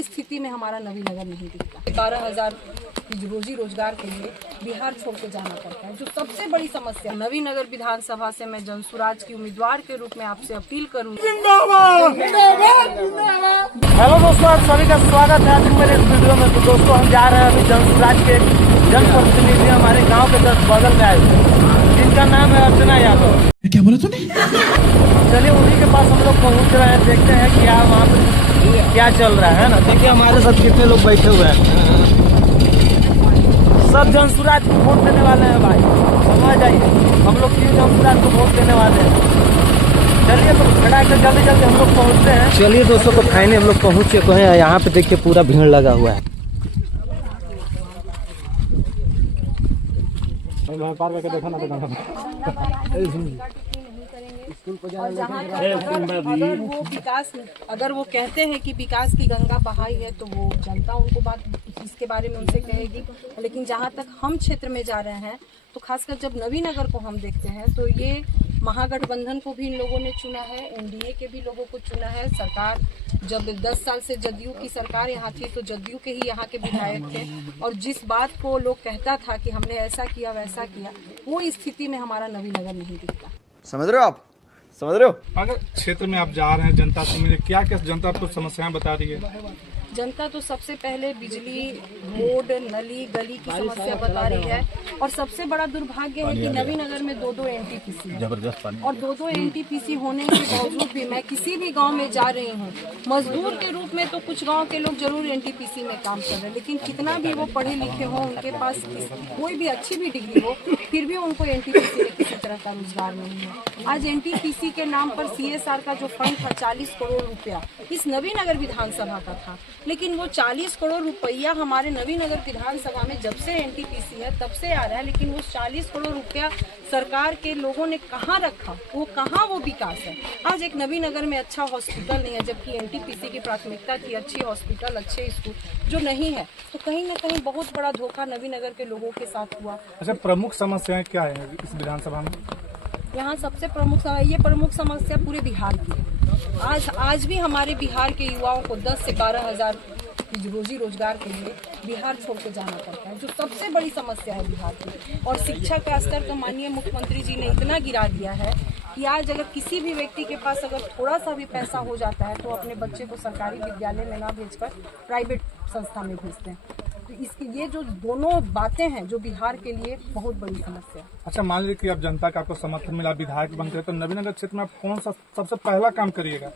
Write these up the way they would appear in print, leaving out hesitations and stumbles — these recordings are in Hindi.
वो स्थिति में हमारा नवीनगर नहीं दिखता। 12,000 की रोजी रोजगार के लिए बिहार छोड़ के जाना पड़ता है, जो सबसे बड़ी समस्या। नवीनगर विधानसभा से मैं जनसुराज की उम्मीदवार के रूप में आपसे अपील करूंगी। हेलो दोस्तों, आप सभी का स्वागत है आज मेरे इस वीडियो में। तो दोस्तों, हम जा रहे हैं अभी जनसुराज के जनप्रतिनिधि हमारे गांव के जस्ट बगल में आए थे, जिनका नाम है अर्चना यादव। क्या बोला तूने? चलिए उन्हीं के पास हम लोग पहुंच रहे हैं, देखते हैं कि यहाँ वहाँ पे क्या चल रहा है ना। देखिए हमारे साथ कितने लोग बैठे हुए हैं, सब जनसुराज को वोट देने वाले हैं भाई, समझ आइए। हम लोग क्यों जनसुराज को वोट देने वाले हैं। चलिए तो खड़ा कर जल्दी जल्दी हम लोग पहुँचते हैं। चलिए दोस्तों, तो फाइनली हम लोग पहुँच चुके हैं। यहाँ पे देखिए पूरा भीड़ लगा हुआ है। अगर वो कहते हैं कि विकास की गंगा बहाई है, तो वो जनता उनको बात इसके बारे में उनसे कहेगी। लेकिन जहाँ तक हम क्षेत्र में जा रहे हैं, तो खासकर जब नवीनगर को हम देखते हैं, तो ये महागठबंधन को भी इन लोगों ने चुना है, एनडीए के भी लोगों को चुना है। सरकार जब 10 साल से जदयू की सरकार यहाँ थी, तो जदयू के ही यहाँ के विधायक थे, और जिस बात को लोग कहता था कि हमने ऐसा किया वैसा किया, वो स्थिति में हमारा नवीनगर नहीं दिखता। समझ रहे हो आप? समझ रहे हो? अगर क्षेत्र में आप जा रहे हैं, जनता से मिले, क्या क्या जनता आपको समस्याएं बता रही है? जनता तो सबसे पहले बिजली, रोड, नली, गली की समस्या बता रही है। और सबसे बड़ा दुर्भाग्य है कि नवीनगर में 2-2 एनटीपीसी है, और 2-2 एनटीपीसी होने के बावजूद भी मैं किसी भी गांव में जा रही हूं, मजदूर के रूप में तो कुछ गांव के लोग जरूर एनटीपीसी में काम कर रहे हैं, लेकिन कितना भी वो पढ़े लिखे हों, उनके पास कोई भी अच्छी भी डिग्री हो, फिर भी उनको एनटीपीसी में किसी तरह का रोजगार नहीं है। आज एनटीपीसी के नाम पर CSR का जो फंड था 40 करोड़ रुपया इस नवीनगर विधानसभा का था, लेकिन वो 40 करोड़ रुपया हमारे नवीनगर विधानसभा में जब से एनटीपीसी है तब से आ रहा है, लेकिन वो 40 करोड़ रुपया सरकार के लोगों ने कहाँ रखा, वो कहाँ वो विकास है। आज एक नवीनगर में अच्छा हॉस्पिटल नहीं है, जबकि एनटीपीसी की प्राथमिकता थी अच्छी हॉस्पिटल, अच्छे स्कूल, जो नहीं है। तो कहीं ना कहीं बहुत बड़ा धोखा नवीनगर के लोगों के साथ हुआ। अच्छा, प्रमुख समस्याएं क्या है इस विधानसभा में? यहाँ सबसे प्रमुख समस्या पूरे बिहार की है। आज भी हमारे बिहार के युवाओं को 10 से 12,000 की रोजी रोजगार के लिए बिहार छोड़ के जाना पड़ता है, जो सबसे बड़ी समस्या है बिहार की। और शिक्षा का स्तर तो माननीय मुख्यमंत्री जी ने इतना गिरा दिया है कि आज अगर किसी भी व्यक्ति के पास अगर थोड़ा सा भी पैसा हो जाता है, तो अपने बच्चे को सरकारी विद्यालय में ना भेजकर प्राइवेट संस्था में भेजते हैं। तो इसकी ये जो दोनों बातें हैं, जो बिहार के लिए बहुत बड़ी समस्या है। अच्छा, मान लीजिए कि अब जनता का आपको समर्थन मिला, विधायक बन गए, तो नवीनगर क्षेत्र में आप कौन सा सबसे पहला काम करिएगा?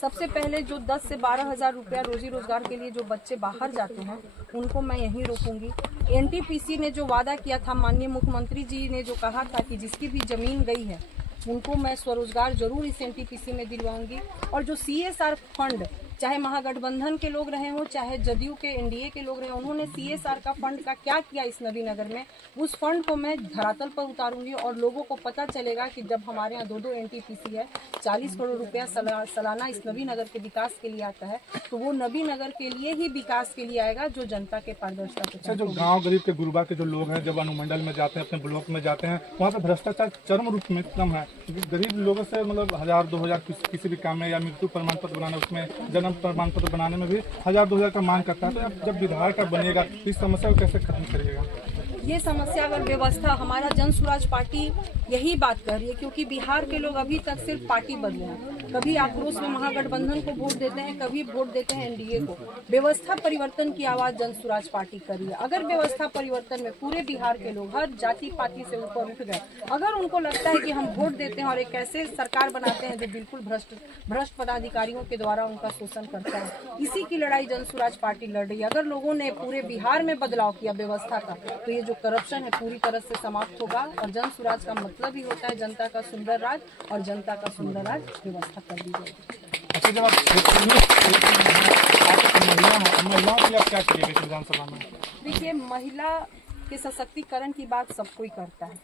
सबसे पहले जो 10 से 12,000 रुपया रोजी रोजगार के लिए जो बच्चे बाहर जाते हैं, उनको मैं यहीं रोकूंगी। एनटीपीसी ने जो वादा किया था, माननीय मुख्यमंत्री जी ने जो कहा था कि जिसकी भी जमीन गई है उनको मैं स्वरोजगार जरूर इस एनटीपीसी में दिलवाऊंगी। और जो CSR फंड, चाहे महागठबंधन के लोग रहे हों, चाहे जदयू के एनडीए के लोग रहे, उन्होंने CSR का फंड का क्या किया इस नवीनगर में, उस फंड को मैं धरातल पर उतारूंगी। और लोगों को पता चलेगा कि जब हमारे यहाँ 2-2 एनटीपीसी है, 40 करोड़ रुपया सालाना इस नवीनगर के विकास के लिए आता है, तो वो नवीनगर के लिए ही विकास के लिए आएगा, जो जनता के पारदर्शिता के। अच्छा, जो गांव गरीब के गुरबा के जो लोग हैं, जब अनुमंडल में जाते हैं, अपने ब्लॉक में जाते हैं, वहाँ पे भ्रष्टाचार चरम रूप में कम है। गरीब लोगों से मतलब 1,000-2,000 किसी भी काम में, या मृत्यु प्रमाण पत्र बनाने, उसमें जन्म प्रमाण पत्र बनाने में भी 1,000-2,000 का मांग करता है। तो आप जब विधायक का बनेगा, इस समस्या को कैसे खत्म करिएगा? ये समस्या अगर व्यवस्था, हमारा जनसुराज पार्टी यही बात कर रही है, क्योंकि बिहार के लोग अभी तक सिर्फ पार्टी बदले हैं। कभी आक्रोश में महागठबंधन को वोट देते हैं, कभी वोट देते हैं एनडीए को। व्यवस्था परिवर्तन की आवाज जनसुराज पार्टी कर रही है। अगर व्यवस्था परिवर्तन में पूरे बिहार के लोग हर जाति पाति से ऊपर उठ गए, अगर उनको लगता है कि हम वोट देते हैं और एक ऐसे सरकार बनाते हैं जो बिल्कुल भ्रष्ट पदाधिकारियों के द्वारा उनका शोषण करता है, इसी की लड़ाई जनसुराज पार्टी लड़ रही है। अगर लोगों ने पूरे बिहार में बदलाव किया व्यवस्था का, तो ये जो करप्शन है पूरी तरह से समाप्त होगा। और जनसुराज का मतलब ही होता है जनता का सुंदर राज, और जनता का सुंदर राज व्यवस्था कर दी जाएगी। अच्छा, जब आप महिलाओं के लिए आप क्या करिएगा विधानसभा में? देखिए, महिला के सशक्तिकरण की बात सब कोई करता है,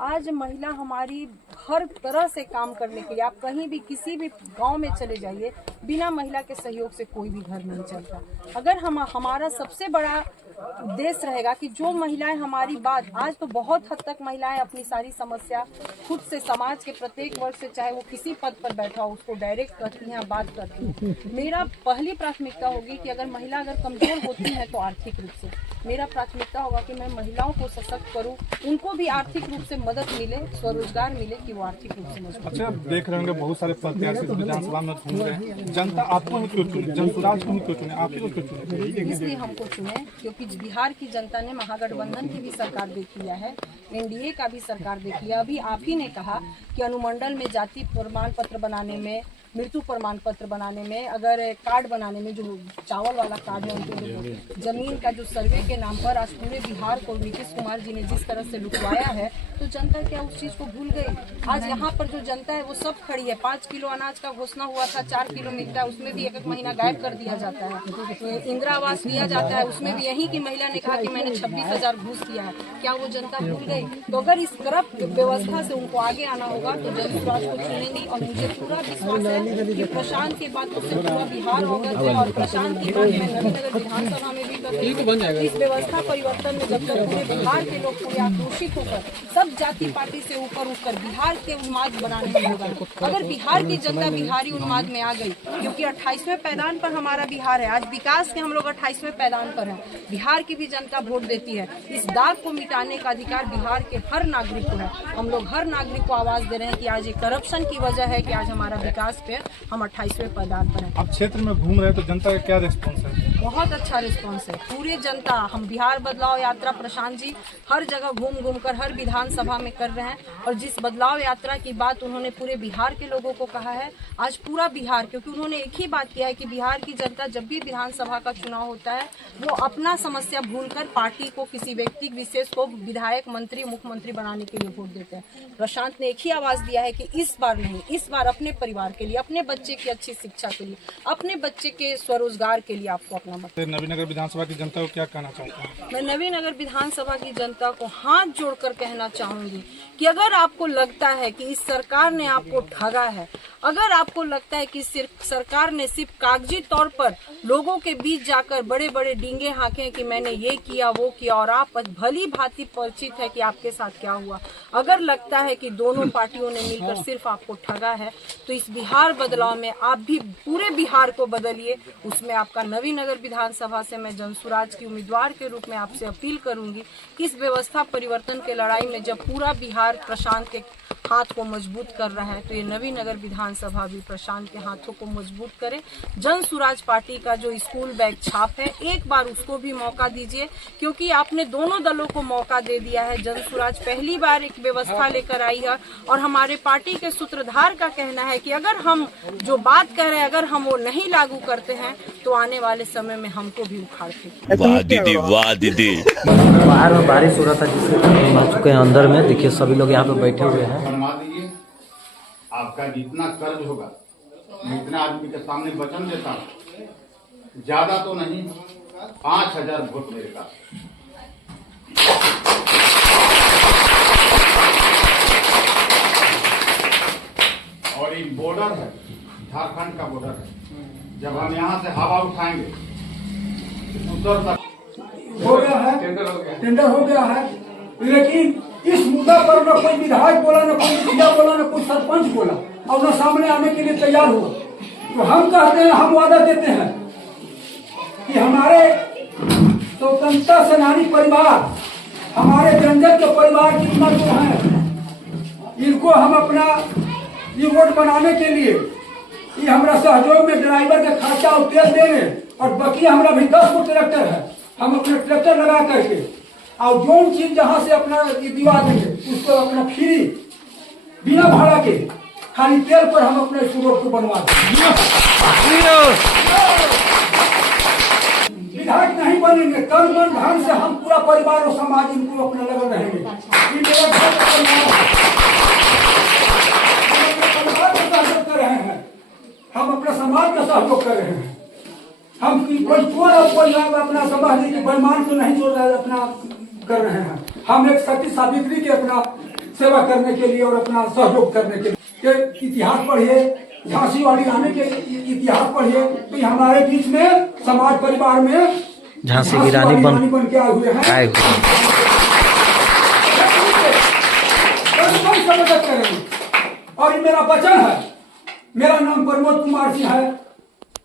आज महिला हमारी हर तरह से काम करने के लिए, आप कहीं भी किसी भी गांव में चले जाइए, बिना महिला के सहयोग से कोई भी घर नहीं चलता। अगर हमारा सबसे बड़ा उद्देश्य रहेगा कि जो महिलाएं हमारी बात, आज तो बहुत हद तक महिलाएं अपनी सारी समस्या खुद से समाज के प्रत्येक वर्ग से, चाहे वो किसी पद पर बैठा हो, उसको डायरेक्ट करती हैं, बात करती हैं। मेरा पहली प्राथमिकता होगी कि अगर महिला अगर कमजोर होती है तो आर्थिक रूप से, मेरा प्राथमिकता होगा कि मैं महिलाओं को सशक्त करूं, उनको भी आर्थिक रूप से मदद मिले, स्वरोजगार मिले, कि वो आर्थिक रूप से मजबूत। अच्छा, देख रहे होंगे बहुत सारे प्रत्याशी विधानसभा में घूम रहे हैं, जनता आपको ही क्यों चुने, जनसुराज को ही क्यों चुने, आप ही को क्यों चुने? इसलिए हमको चुने क्योंकि बिहार की जनता ने महागठबंधन की भी सरकार देख लिया है, एनडीए का भी सरकार देख लिया। अभी आप ही ने कहा कि अनुमंडल में जाति प्रमाण पत्र बनाने में, मृत्यु प्रमाण पत्र बनाने में, अगर कार्ड बनाने में, जो चावल वाला कार्ड है उनके जमीन का जो सर्वे के नाम पर आज पूरे बिहार को नीतीश कुमार जी ने जिस तरह से लुटवाया है, तो जनता क्या उस चीज को भूल गई? आज यहाँ पर जो जनता है वो सब खड़ी है। 5 किलो अनाज का घोषणा हुआ था, 4 किलो मिलता है, उसमें भी एक महीना गायब कर दिया जाता है। इंदिरा आवास दिया जाता है, उसमें भी यही की महिला ने कहा कि मैंने 26,000 घूस दिया है। क्या वो जनता भूल गई? तो अगर इस करप्ट व्यवस्था से उनको आगे आना होगा तो जनसुराज को चुनेंगी। और मुझे पूरा विश्वास है कि प्रशांत के बाद उससे पूरा बिहार अवगत है, और प्रशांत की बात मैं नवीनगर विधानसभा में भी कर रही हूँ। इस व्यवस्था परिवर्तन में जब तक पूरे बिहार के लोग पूरे आक्रोशित होकर सब जाति पार्टी से ऊपर उठकर बिहार के उन्माद बनाने में होगा। अगर बिहार की जनता बिहारी उन्माद में आ गई, क्योंकि 28वें पैदान पर हमारा बिहार है, आज विकास के हम लोग 28वें पैदान पर हैं, बिहार की भी जनता वोट देती है। इस दाग को मिटाने का अधिकार बिहार के हर नागरिक को है। हम लोग हर नागरिक को आवाज दे रहे हैं कि आज ये करप्शन की वजह है कि आज हमारा विकास पे हम 28वें पैदान पर हैं। आप क्षेत्र में घूम रहे हैं तो जनता का क्या रिस्पॉन्स है? बहुत अच्छा रिस्पॉन्स है। पूरे जनता, हम बिहार बदलाव यात्रा प्रशांत जी हर जगह घूम कर हर विधानसभा में कर रहे हैं, और जिस बदलाव यात्रा की बात उन्होंने पूरे बिहार के लोगों को कहा है, आज पूरा बिहार, क्योंकि उन्होंने एक ही बात किया है कि बिहार की जनता जब भी विधानसभा का चुनाव होता है वो अपना समस्या भूलकर पार्टी को, किसी व्यक्ति विशेष को विधायक, मंत्री, मुख्यमंत्री बनाने के लिए वोट देते हैं। प्रशांत ने एक ही आवाज दिया है कि इस बार नहीं, इस बार अपने परिवार के लिए, अपने बच्चे की अच्छी शिक्षा के लिए, अपने बच्चे के स्वरोजगार के लिए आपको अपना मत। नवीनगर विधानसभा की जनता को क्या कहना चाहते हैं? मैं नवीनगर विधानसभा की जनता को हाथ जोड़कर कहना चाहूंगी कि अगर आपको लगता है कि इस सरकार ने आपको ठगा है, अगर आपको लगता है कि सिर्फ सरकार ने सिर्फ कागजी तौर पर लोगों के बीच जाकर बड़े बड़े डींगे हाँके कि मैंने ये किया वो किया, और आप भली भांति परिचित है कि आपके साथ क्या हुआ, अगर लगता है कि दोनों पार्टियों ने मिलकर सिर्फ आपको ठगा है, तो इस बिहार बदलाव में आप भी पूरे बिहार को बदलिए। उसमें आपका नवीनगर विधानसभा से मैं जनसुराज की उम्मीदवार के रूप में आपसे अपील करूंगी कि इस व्यवस्था परिवर्तन के लड़ाई में जब पूरा बिहार प्रशांत के हाथ को मजबूत कर रहा है, तो ये नवीनगर विधानसभा भी प्रशांत के हाथों को मजबूत करे। जनसुराज पार्टी का जो स्कूल बैग छाप है, एक बार उसको भी मौका दीजिए, क्योंकि आपने दोनों दलों को मौका दे दिया है। जनसुराज पहली बार एक व्यवस्था लेकर आई है, और हमारे पार्टी के सूत्रधार का कहना है कि अगर हम जो बात कह रहे हैं अगर हम वो नहीं लागू करते हैं तो आने वाले समय में हमको भी उखाड़ फेंकेंगे। वाह दीदी, वाह दीदी। बाहर में बारिश हो रहा था जिससे हम आ चुके हैं अंदर में। देखिए सभी लोग यहाँ पे बैठे हुए हैं। बनवा दीजिए, आपका जितना कर्ज होगा मैं इतना आदमी के सामने वचन देता हूँ, ज्यादा तो नहीं, 5,000 वोट मेरे का। और ये बॉर्डर है, झारखंड का बॉर्डर है, जब हम यहाँ से हवा उठाएंगे उत्तर तक हो गया है, टेंडर हो गया है, लेकिन इस मुद्दा पर न कोई विधायक बोला, न कोई मुखिया बोला, न कोई सरपंच बोला, और न सामने आने के लिए तैयार हुआ। तो हम कहते हैं, हम वादा देते हैं कि हमारे स्वतंत्रता सेनानी परिवार, हमारे जंजर के परिवार जितना जो है, इनको हम अपना ये वोट बनाने के लिए ये हमारा सहयोग में ड्राइवर के खर्चा और तेल देने, और बाकी हमारा भी 10 गो ट्रैक्टर है, हम अपने ट्रैक्टर लगा करके और जो चीज जहाँ से अपना ये दिवा देंगे उसको अपना फ्री बिना भाड़ा के खाली तेल पर हम अपने इस रोड को बनवा देंगे। विधायक नहीं बनेंगे, तन मन धन से हम पूरा परिवार और समाज इनको अपना लगन रहेंगे। ये मेरा घर का सहयोग कर रहे हैं, हम अपने समाज का सहयोग कर रहे हैं। हम कोई चोर और कोई अपना समाज के बेईमान को नहीं चोर अपना कर रहे हैं। हम एक सती सावित्री के अपना सेवा करने के लिए और अपना सहयोग करने के लिए। ये इतिहास पढ़िए, झांसी वाली रानी के इतिहास पढ़िए, तो ये हमारे बीच में समाज परिवार में झांसी की रानी बन के आए हुए हैं। कोई मदद करेंगे। और ये मेरा वचन है, मेरा नाम प्रमोद कुमार सिंह है।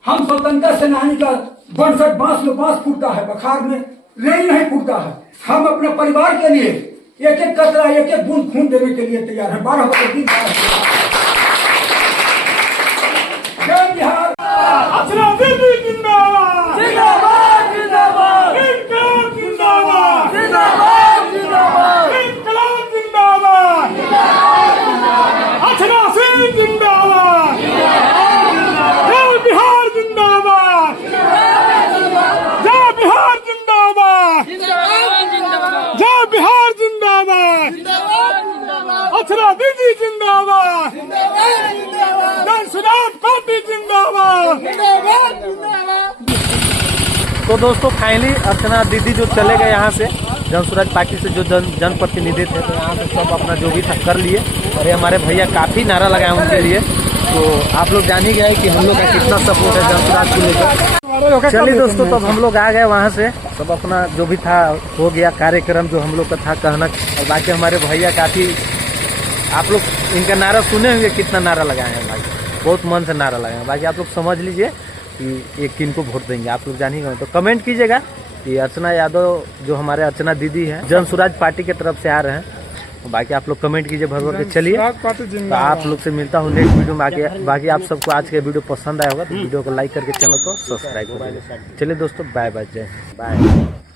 हम स्वतंत्रता सेनानी का 62 बांस में बांस फूटता है, बखार में रेंग नहीं फूटता है। हम अपने परिवार के लिए एक एक कतरा, एक एक बूंद खून देने के लिए तैयार है। 12 जय बिहार। अक्षरा दीदी जिंदाबाद, जनसुराज पार्टी जिंदाबाद। तो दोस्तों फाइनली अर्चना दीदी जो चले गए यहाँ से, जनसुराज पार्टी से जो जनप्रतिनिधि थे, तो यहाँ से सब अपना जो भी था कर लिए। और ये हमारे भैया काफ़ी नारा लगाए उनके लिए। तो आप लोग जान ही गए कि हम लोग का कितना सपोर्ट है जनसुराज को लेकर। चलिए दोस्तों, तब हम लोग आ गए वहाँ से, सब अपना जो भी था हो गया कार्यक्रम जो हम लोग का था कहना। और बाकी हमारे भैया काफ़ी, आप लोग इनका नारा सुने होंगे, कितना नारा लगाए हैं भाई, बहुत मन से नारा लगाए हैं। बाकी आप लोग समझ लीजिए कि एक किन को वोट देंगे, आप लोग जान ही गए। तो कमेंट कीजिएगा कि अर्चना यादव जो हमारे अर्चना दीदी हैं जनसुराज पार्टी की तरफ से आ रहे हैं। तो बाकी आप लोग कमेंट कीजिए भर भर के। चलिए तो आप लोग से मिलता हूँ नेक्स्ट वीडियो में आगे। बाकी आप सबको आज के वीडियो पसंद आया होगा तो वीडियो को लाइक करके चैनल को सब्सक्राइब कर दीजिए। चलिए दोस्तों, बाय बाय, जय बाय।